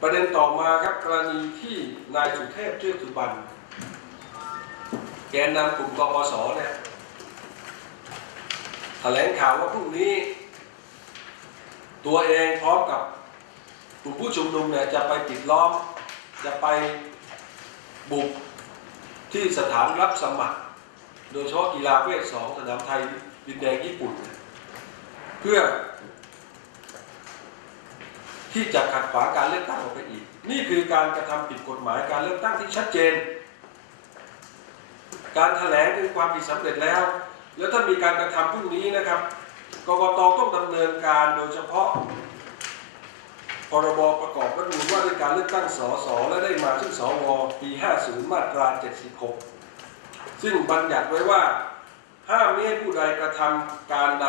ประเด็นต่อมาครับกรณีที่นายสุเทพเทือกสุบรรณแกนนำกลุ่มกปสเนี่ยแถลงข่าวว่าพรุ่งนี้ ตัวเองพร้อมกับกลุ่มผู้ชุมนุมเนี่ยจะไปปิดล้อม จะไปบุกที่สถานรับสมัคร โดยเฉพาะกีฬาเวทสองสนามไทยดินแดงญี่ปุ่น เพื่อ ที่จะขัดขวางการเลือกตั้งออกไปอีก นี่คือการกระทำผิดกฎหมายการเลือกตั้งที่ชัดเจน การแถลงคือความผิดสำเร็จแล้ว แล้วถ้ามีการกระทำพรุ่งนี้นะครับกกตต้องดำเนินการโดยเฉพาะพรบประกอบรัฐธรรมนูญว่าด้วยการเลือกตั้งสสและได้มาซึ่งสวปี 50 มาตรา 76 ซึ่งบัญญัติไว้ว่า ห้ามไม่ให้ผู้ใดกระทำการใด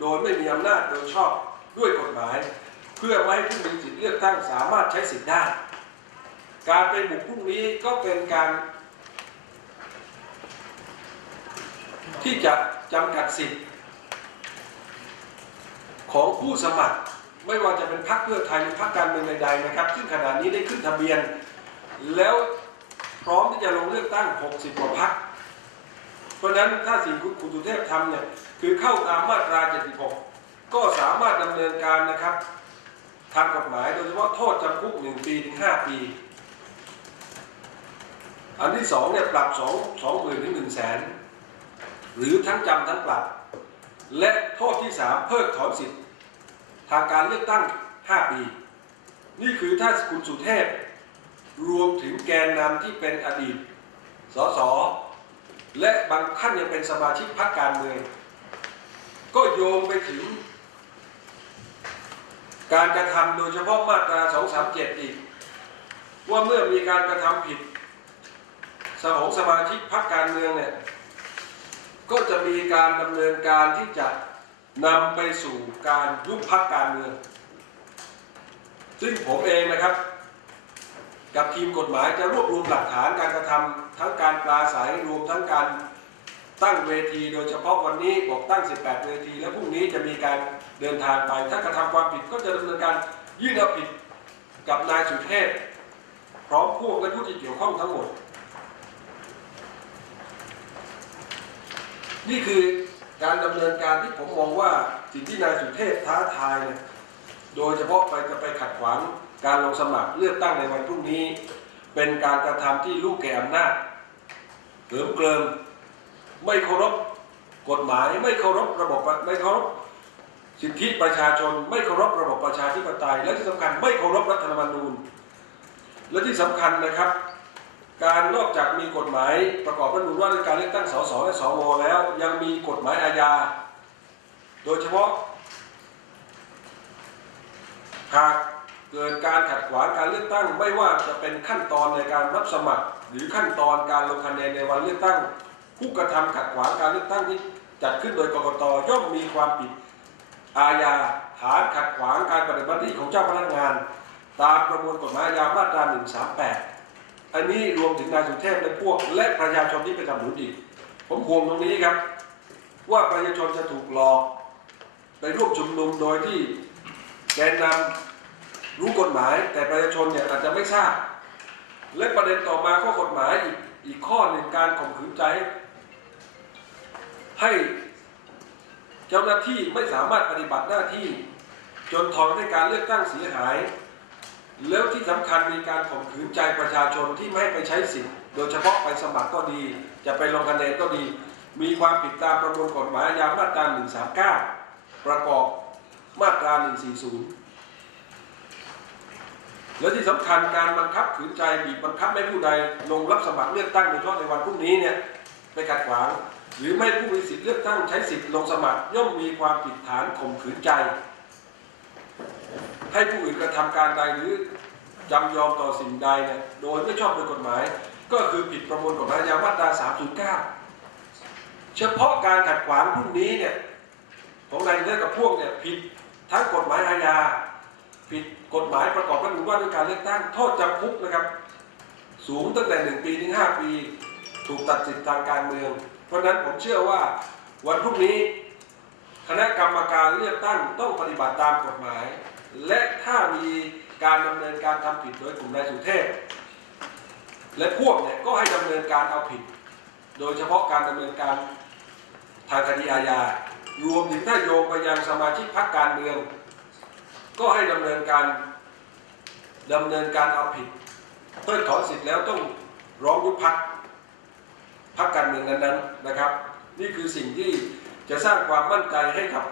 โดยไม่มีอำนาจโดยชอบด้วยกฎหมาย เพื่อไม่ให้ผู้มีสิทธิเลือกตั้งสามารถใช้สิทธิได้ การไปบุกพรุ่งนี้ก็เป็นการ ที่จะจำกัดสิทธิ์ของผู้สมัครไม่ว่าจะเป็นพรรคเพื่อไทยหรือพรรคการเมืองใดๆนะครับ ซึ่งขณะนี้ได้ขึ้นทะเบียน แล้วพร้อมที่จะลงเลือกตั้ง 60 กว่าพรรคเพราะฉะนั้นถ้าสิ่งคุณคุณสุเทพทำเนี่ยคือเข้าตามมาตรา 76 ก็สามารถดำเนินการนะครับ ทางกฎหมายโดยเฉพาะโทษจำคุก1ปีถึง5ปี อันที่สองเนี่ยปรับ2 2หมื่นถึง1แสนหรือทั้งจำทั้งปรับ และโทษที่3เพิกถอนสิทธิ์ ทางการเลือกตั้ง5ปี นี่คือถ้าคุณสุเทพ รวมถึงแกนนำที่เป็นอดีตสสและบางท่านยังเป็นสมาชิกพรรคการเมืองก็โยงไปถึง การกระทำโดยเฉพาะมาตรา 237 อีก ว่าเมื่อมีการกระทำผิดสของสมาชิกพรรคการเมืองเนี่ยก็จะมีการดำเนินการที่จะนำไปสู่การยุบพรรคการเมือง ซึ่งผมเองนะครับ กับทีมกฎหมายจะรวบรวมหลักฐานการกระทำทั้งการปราศัยรวมทั้งการ ตั้งเวทีโดยเฉพาะวันนี้บอกตั้ง 18 เวที แล้วพรุ่งนี้จะมีการเดินทางไป ถ้ากระทำความผิดก็จะดำเนินการยื่นเอาผิดกับนายสุเทพพร้อมพวกและผู้ที่เกี่ยวข้องทั้งหมด นี่คือการดำเนินการที่ผมมองว่าสิ่งที่นายสุเทพท้าทายเนี่ยโดยเฉพาะไปจะไปขัดขวางการลงสมัครเลือกตั้งในวันพรุ่งนี้ เป็นการกระทำที่ลูกแก่อำนาจเหิมเกริม ไม่เคารพกฎหมาย ไม่เคารพระบบไม่เคารพสิทธิประชาชน ไม่เคารพระบบประชาธิปไตย และที่สำคัญไม่เคารพรัฐธรรมนูญ และที่สำคัญนะครับ การนอกจากมีกฎหมายประกอบรัฐธรรมนูญว่าด้วยการเลือกตั้งสสและสวแล้ว ยังมีกฎหมายอาญา โดยเฉพาะหากเกิดการขัดขวางการเลือกตั้งไม่ว่าจะเป็นขั้นตอนในการรับสมัคร หรือขั้นตอนการลงคะแนนในวันเลือกตั้ง ผู้กระทำขัดขวางการเลือกตั้งที่จัดขึ้นโดยกกตย่อมมีความผิดอาญาฐานขัดขวางการปฏิบัติหน้าที่ของเจ้าพนักงาน ตามประมวลกฎหมายอาญามาตรา 138 อันนี้รวมถึงนายสุเทพและพวก และประชาชนที่ไปทำหนุนอีกผมห่วงตรงนี้ครับ ว่าประชาชนจะถูกหลอก ไปร่วมชุมนุมโดยที่แกนนำรู้กฎหมายแต่ประชาชนเนี่ยอาจจะไม่ทราบและประเด็นต่อมาข้อกฎหมายอีกอีกข้อหนึ่งการข่มขืนใจ ให้เจ้าหน้าที่ไม่สามารถปฏิบัติหน้าที่ จนทำให้การเลือกตั้งเสียหาย แล้วที่สำคัญมีการข่มขืนใจประชาชนที่ไม่ให้ไปใช้สิทธิ์โดยเฉพาะไปสมัครก็ดี จะไปลงคะแนนก็ดี มีความผิดตามประมวลกฎหมายอาญามาตรา 139 ประกอบมาตรา 140และที่สำคัญการบังคับขืนใจบีบบังคับไม่ผู้ใดลงรับสมัครเลือกตั้งโดยเฉพาะในวันพรุ่งนี้เนี่ยไปขัดขวาง หรือไม่ผู้มีสิทธิเลือกตั้งใช้สิทธิลงสมัคร ย่อมมีความผิดฐานข่มขืนใจ ให้ผู้อื่นกระทำการใดหรือจำยอมต่อสิ่งใดเนี่ยโดยไม่ชอบโดยกฎหมาย ก็คือผิดประมวลกฎหมายอาญามาตรา309 เฉพาะการขัดขวางพรุ่งนี้เนี่ยของนายเลือกกับพวกเนี่ยผิดทั้งกฎหมายอาญาผิดกฎหมายประกอบรัฐธรรมนูญว่าด้วยการเลือกตั้งโทษจำคุกนะครับ สูงตั้งแต่ 1 ปีถึง 5 ปี ถูกตัดสิทธิทางการเมือง เพราะนั้นผมเชื่อว่าวันพรุ่งนี้คณะกรรมการเลือกตั้งต้องปฏิบัติตามกฎหมาย และถ้ามีการดำเนินการทำผิดโดยกลุ่มนายสุเทพ และพวกเนี่ยก็ให้ดำเนินการเอาผิด โดยเฉพาะการดำเนินการทางคดีอาญา รวมถึงถ้าโยงไปยังสมาชิกพรรคการเมือง ก็ให้ดำเนินการดำเนินการเอาผิดเพิกถอนสิทธิ์แล้วต้องร้องยุบพั กพักการเมืองนั้นๆนะครับ นี่คือสิ่งที่จะสร้างความมั่นใจให้กับ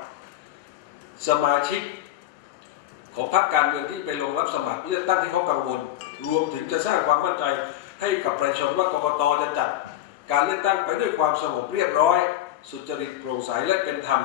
สมาชิกของพรรคการเมืองที่ไปลงรับสมัครเลือกตั้งที่เขากังวล รวมถึงจะสร้างความมั่นใจให้กับประชาชนว่ากกตจะจัด การเลือกตั้งไปด้วยความสงบเรียบร้อย สุจริตโปร่งใสและเป็นธรรม